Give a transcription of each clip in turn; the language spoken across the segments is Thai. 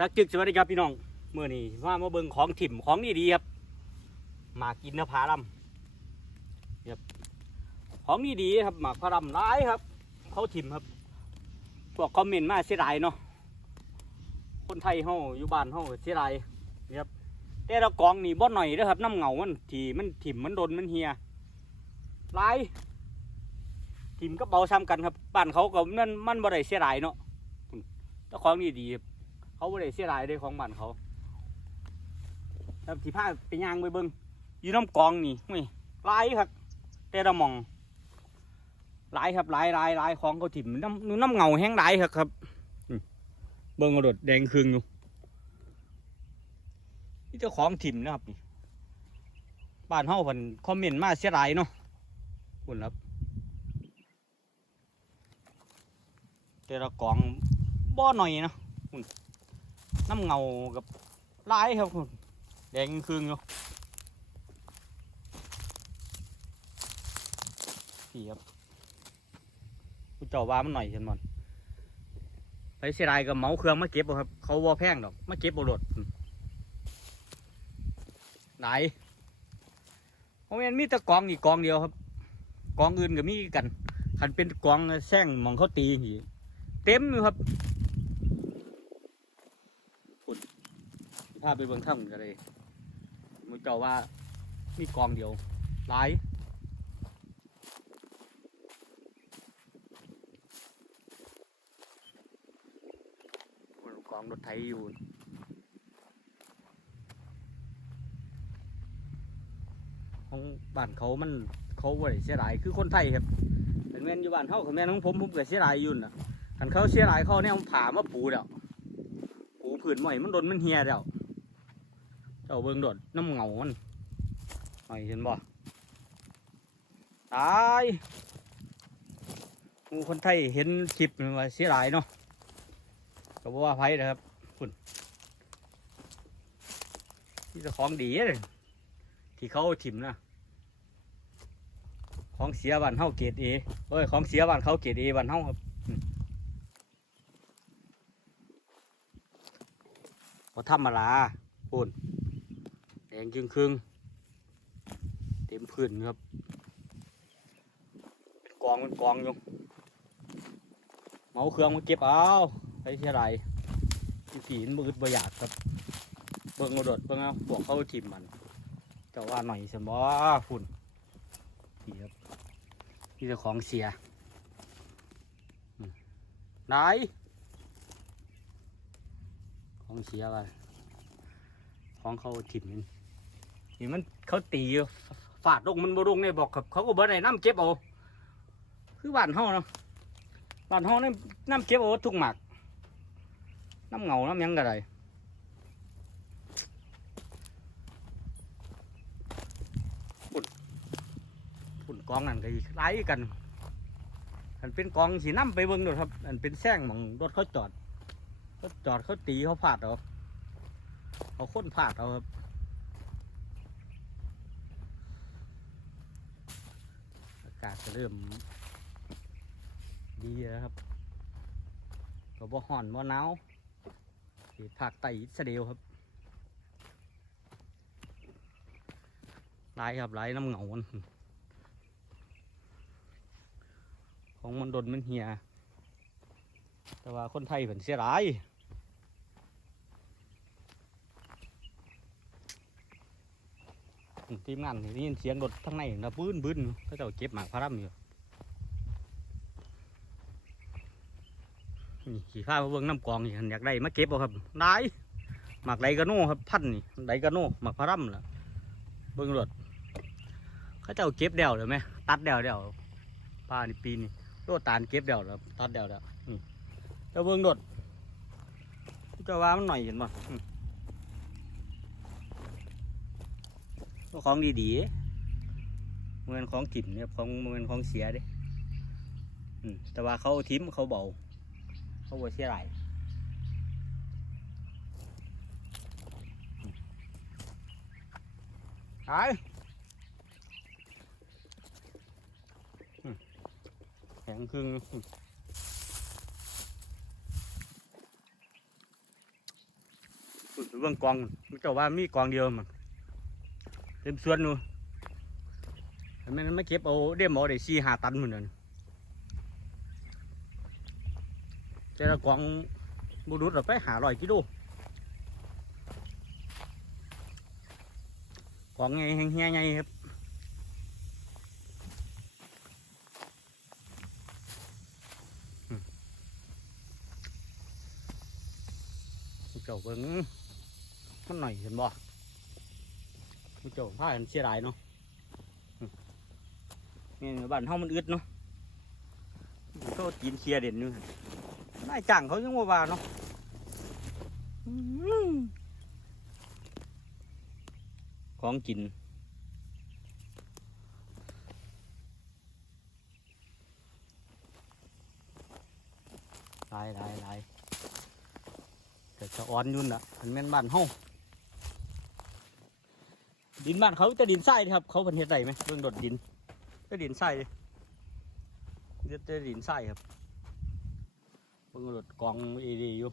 สักจึกสวัสดีครับพี่น้องเมื่อนี้ว่ามาเบิ่งของถิ่มของดีๆครับหมากกินนภาลัมครับของดีๆครับหมากพาลัมร้ายครับ เขาถิ่มครับพวกคอมเมนต์มาเสียดายเนาะคนไทยเฮาอยู่บ้านเฮาเสียดายนี่ครับแต่ละกองนี่บ่หน่อยเด้อครับน้ำเหงามันที่มันถิ่มมันโดนมันเฮียร้ายถิ่มก็เบาซ้ำกันครับบ้านเขาก็มันมันบ่ได้เสียดายเนาะเจ้าของดีๆครับ เขาบ่ได้เสียดายเลยของบ้านเขาแล้วที่พาไปย่างไปเบิ่งอยู่น้ำกองนี่ไม่หลายครับแต่ละหมองหลายครับหลายหลายหลายของเขาถิ่มน้ำน้ำเงาแห้งหลายครับครับอืมเบิ่งกระโดดแดงคืงอยู่นี่เจ้าของถิ่มนะครับนี่บ้านเฮาเพิ่นคอมเมนต์มาเสียดายเนาะคุณครับแต่ละกองบ่หน่อยเนาะ น้ำเงากับลายครับคุณแดงคืงอยู่พี่ครับกูเจ้าว่ามันหน่อยฉันมันไปเสียดายกับเมาเครื่องมาเก็บครับ เขาว่าแพงดอกมาเก็บบรถไหนเพราะงั้นมีแต่กองนี่กองเดียวครับ กองอื่นก็มีกันคันเป็นกองแซงมองเขาตีนี่เต็มอยู่ครับ พาไปเบิ่งถ้ำกันเลยมึงเจ้าว่ามีกองเดียวหลายกองรถไถอยู่ของบ้านเขามันเขาได้เสียดายคือคนไทยครับเป็นแม่นอยู่บ้านเขากับแม่นของผมผมเก็เสียดายยู่นอะคันเขาเสียดายเขาเนี่ยมันผ่ามาปูแล้วปูผืนใหม่มันโดนมันเฮียแล้ว เจ้าเบิ่งโดดน้ำเงามันหอยเห็นบ่ตายหมูคนไทยเห็นคลิปมันว่าเสียหลายเนาะก็บอกว่าไผนะครับคุณที่จะของดีเลยที่เขาถิ่มนะของเสียบ้านเฮาเกรดเอเอ้ยของเสียบ้านเขาเกรดเอบ้านเฮาครับอืมบ่ธรรมาพูนแด งจึงครึ่งเต็มพื้นครับเป็นกองเป็นกองอยู่เมาเครื่องมาเก็บเอาไปเท่าไรสีนมืดบ่อยากครับเบิ่งเอาโดดเบิ่งเอาพวกเขาถิ่มมันเจ้าว่าหน่อยสมบ่ฝุ่นนี่ครับนี่จ้าของเสียไหนของเสียอะไปของเขาถิ่มมัน นี่มันเขาตีอยู่ฟาดลงมันบ่ลงเนี่ยบอกครับเขาก็บ่ได้น้ำเก็บเอาคือบ้านเฮาเนาะบ้านเฮานี่น้ำเก็บเอาทุกหมากน้ำเงาน้ำหยังก็ได้ปุ่นปุ่นกองนั่นก็อีกหลายกันอันเป็นกองสีน้ำไปเบิ่งดูครับอันเป็นแซงหมองรถเขาจอดเขาจอดเขาตีเขาพาดเอาเขาค้นพาดเอาครับากาศจะเริ่ม ดีแล้วครับก็บ่ห่อนบ่หนาวที่ภาคใต้อิสราเอลครับลายครับลายน้ำเงามันของมันดนมันเหียแต่ว่าคนไทยเป็นเสียหลาย ทีมงานนี่ได้ยินเสียงรถทั้งในนะปื้นปื้นเขาเจ้าเก็บหมากพารัมอยู่นี่ขี่ข้าวเบิ่งน้ำกองนี่อยากได้มาเก็บเอาครับได้หมากไดกระโน่ครับพันนี่ไดกระโน่หมากพารัมล่ะเบิ่งรถเขาเจ้าเก็บเดี่ยวเลยไหมตัดเดี่ยวเดี่ยวป้านี่ปีนี่โลตาลเก็บเดี่ยวแล้วตัดเดี่ยวแล้วนี่เจ้าเบิ่งรถเจ้าว่ามันหน่อยเห็นป่ะ ของดีๆเหมือนของถิ่นเนี่ยของเหมือนของเสียเด้อืมแต่ว่าเขาทิ้มเขาเบา เขาบ่เสียหลายอืมหายอืมแข็งครึ่งอืมพูดไปเบื้องกองมันเจ้าว่ามีกองเดียวมัน เต็มสวนนู่นแต่มันไม่เก็บเอาเดี่ยมเอาได้สี่ห้าตันเหมือนกันแต่ละกองบูรุษเราไปหาร้อยกิโลกองไงแห้งๆไงครับเจ้าเบิ่งมันหน่อยเห็นบ่ เจ้าพากันเสียดายเนาะนี่บ้านเฮามันอึดเนาะก็กินเคลียร์เด่นอยู่นนายจ้างเขายังว่าวาเนาะของกินลายลายลายแต่จะอ่อนยุ่นอะมันแม่นบ้านเฮา ดินบ้านเขาจะดินทรายเด้อครับ เขาเป็นเฮ็ดไรไหมเรื่องดดดินก็ดินทรายเลยเรียกแต่ดินทรายครับเบิ่งรถกองอีดีอยู่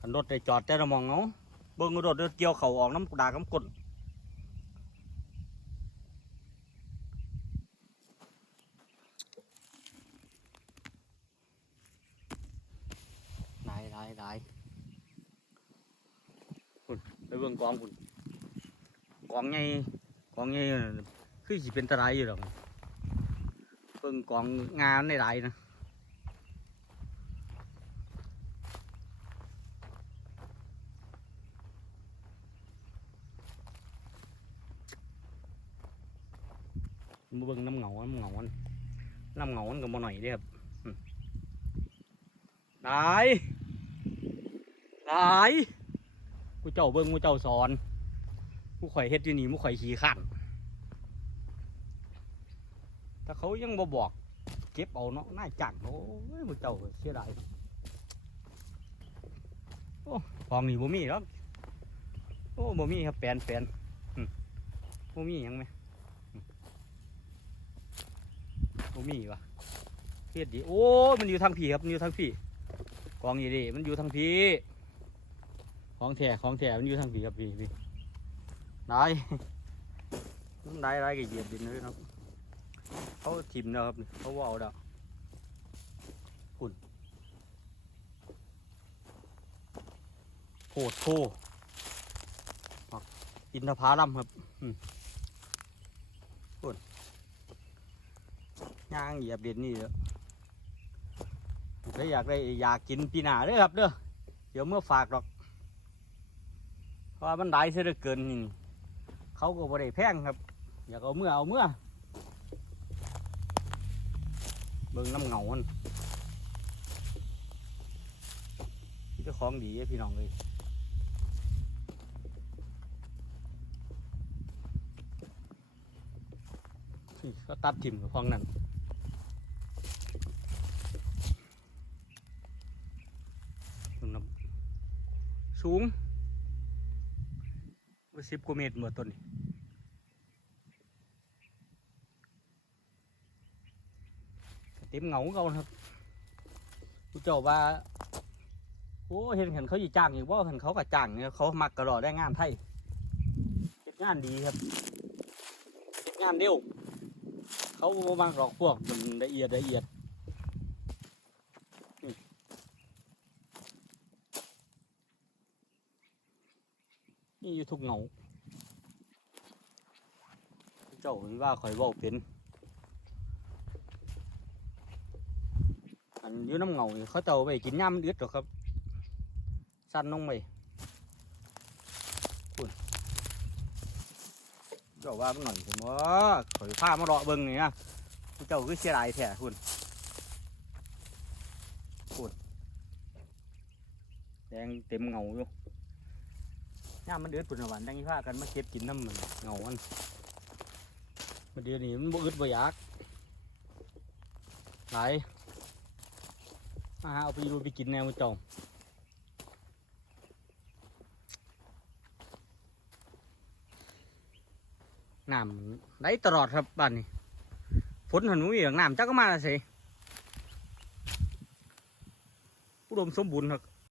คันรถได้จอดแต่ละหมองเนาะเบิ่งรถเกี่ยวเขาออกน้ำดากน้ำกดหลายหลายหลายไปเบิ่งกองคุณ กองใหญ่กองใหญ่คือสิเป็นตะไลอยู่หรอกเบิ่งกองงานในไรนะมาเบิ่งน้ำเหงาน้ำเหงาน้ำเหงามันก็มาหน่อยเด้อครับไหนไหนกูเจ้าเบิ้งกูเจ้าสอน กูข่อยเฮ็ดอยู่นี่กูข่อยขี่ขันถ้าเขายังบ่บอก เก็บเอาเนาะน่าจังโอ้ยกูเจ้าเสียดายโอ้ของนี่บ่มีหรอกโอ้บ่มีครับแปนแปนบ่มียังไหมบ่มีวะเฮ็ดดีโอ้มันอยู่ทางพี่ครับมันอยู่ทางพี่กองนี่ดิมันอยู่ทางพี่ของแท้ของแท้มันอยู่ทางผีครับพี่พี่ ได้ได้ได้กี่เหยียบดินเลยครับเขาทิมแล้วครับเขาว่าเอาดอกคุณโคตรโคปักอินทผาลัมครับคุณย่างเหยียบดินนี่แล้วถ้าอยากได้อยากกินปีหนาเด้อครับเด้อเดี๋ยวเมื่อฝากดอกเพราะว่ามันได้เสียเหลือเกินนี่ เขาก็บ่ได้แพงครับ อยากเอาเมื่อเอาเมื่อ เบิ่งน้ำเงามันนี่เจ้าของดีเด้อพี่น้องเลยก็ตัดทิมกับพองนั่นสูง สิบกว่าเมตรหมดต้นนี่เต็มเหงาเขาครับผู้เจ้าว่าโอ้เห็นเห็นเขาอยู่จ้างอีกว่าเห็นเขากับจ้างเนี่ยเขามักกระรอได้งานไทยเก็บงานดีครับเก็บงานเร็วเขาบ่มักหรอกพวกมันละเอียดละเอียด นี่อยู่ทุกเหงาเจ้ามันว่าข่อยว่าเป็น อันอยู่น้ำเหงาเขาเจ้าไปกินย่ามมันอึดหรอครับ สั้นลงไปเจ้าว่ามันหน่อยผมว่าข่อยผ้ามาเลาะเบิ่งนี่นะเจ้าคือเสียดายแท้คุณคุณแดงเต็มเหงาอยู่ ย่ามมันเดือดปุ่นวันแดงยี่ผ้ากันมาเก็บกินน้ำมันเงามันมันเดี๋ยวนี้มันบ่อึดบ่อยากหลายมาหาเอาไปดูไปกินแนวมันจ้าน้ำได้ตลอดครับบ้านนี้ฝนหันมุ้ยอย่างน้ำจักก็มาสิอุดมสมบูรณ์ครับ